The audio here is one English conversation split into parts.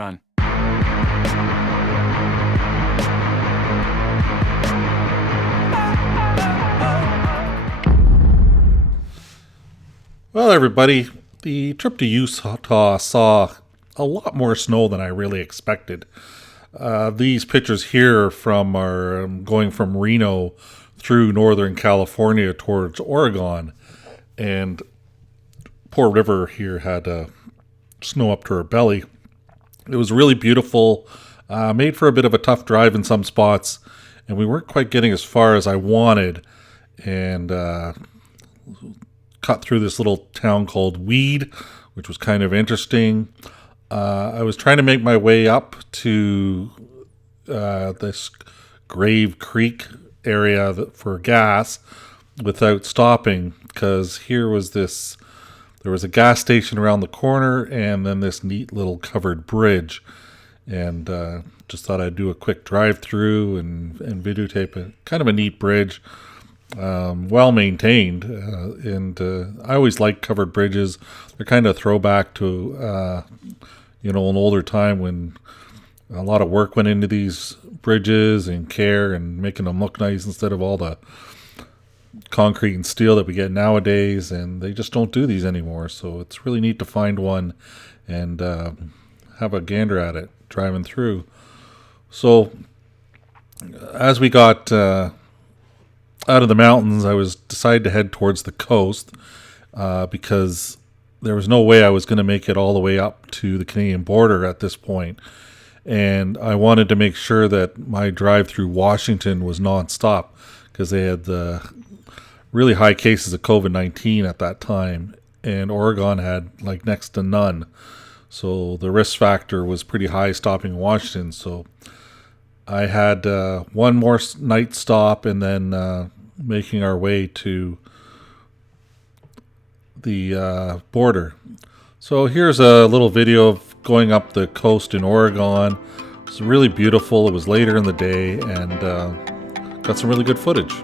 Run. Well, everybody, the trip to Utah saw a lot more snow than I really expected. These pictures here are from our going from Reno through Northern California towards Oregon, and poor river here had snow up to her belly. It was really beautiful, made for a bit of a tough drive in some spots, and we weren't quite getting as far as I wanted, and cut through this little town called Weed, which was kind of interesting. I was trying to make my way up to this Grave Creek area for gas without stopping, because there was a gas station around the corner and then this neat little covered bridge, and just thought I'd do a quick drive through and videotape it. Kind of a neat bridge, well maintained, and I always like covered bridges. They're kind of a throwback to an older time when a lot of work went into these bridges and care and making them look nice instead of all the concrete and steel that we get nowadays, and they just don't do these anymore. So it's really neat to find one and have a gander at it driving through. So as we got out of the mountains, I was decided to head towards the coast because there was no way I was going to make it all the way up to the Canadian border at this point. And I wanted to make sure that my drive through Washington was nonstop, because they had the really high cases of COVID-19 at that time, and Oregon had like next to none. So the risk factor was pretty high stopping in Washington. So I had one more night stop, and then making our way to the border. So here's a little video of going up the coast in Oregon. It was really beautiful. It was later in the day, and got some really good footage.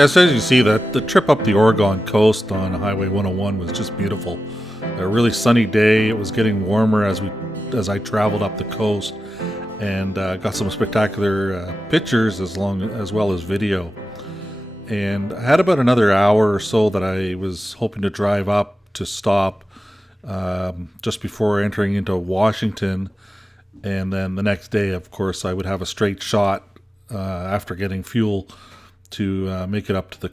Yeah, so as you see, that the trip up the Oregon coast on Highway 101 was just beautiful. A really sunny day. It was getting warmer as I traveled up the coast, and got some spectacular pictures as well as video. And I had about another hour or so that I was hoping to drive up to stop just before entering into Washington. And then the next day, of course, I would have a straight shot after getting fuel to make it up to the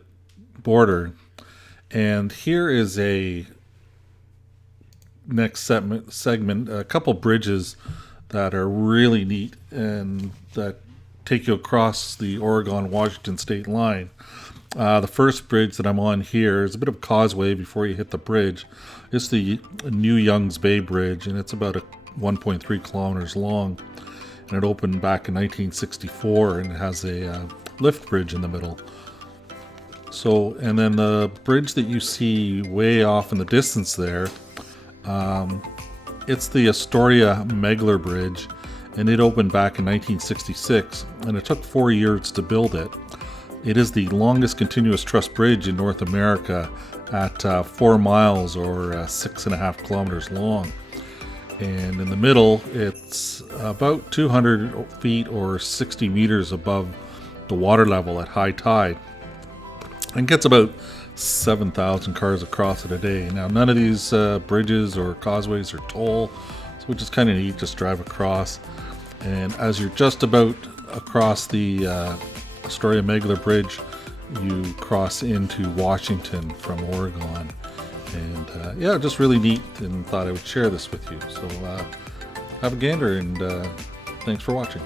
border. And here is a next segment, a couple bridges that are really neat and that take you across the Oregon-Washington state line. The first bridge that I'm on here is a bit of a causeway before you hit the bridge. It's the New Youngs Bay Bridge, and it's about 1.3 kilometers long. And it opened back in 1964, and it has a lift bridge in the middle. So, and then the bridge that you see way off in the distance there, it's the Astoria Megler Bridge, and it opened back in 1966, and it took 4 years to build it. It is the longest continuous truss bridge in North America at 4 miles or 6.5 kilometers long. And in the middle, it's about 200 feet or 60 meters above the water level at high tide, and gets about 7,000 cars across it a day. Now, none of these bridges or causeways are toll, which is kind of neat. Just drive across, and as you're just about across the Astoria Megler Bridge, you cross into Washington from Oregon. And yeah, just really neat, and thought I would share this with you. So have a gander, and thanks for watching.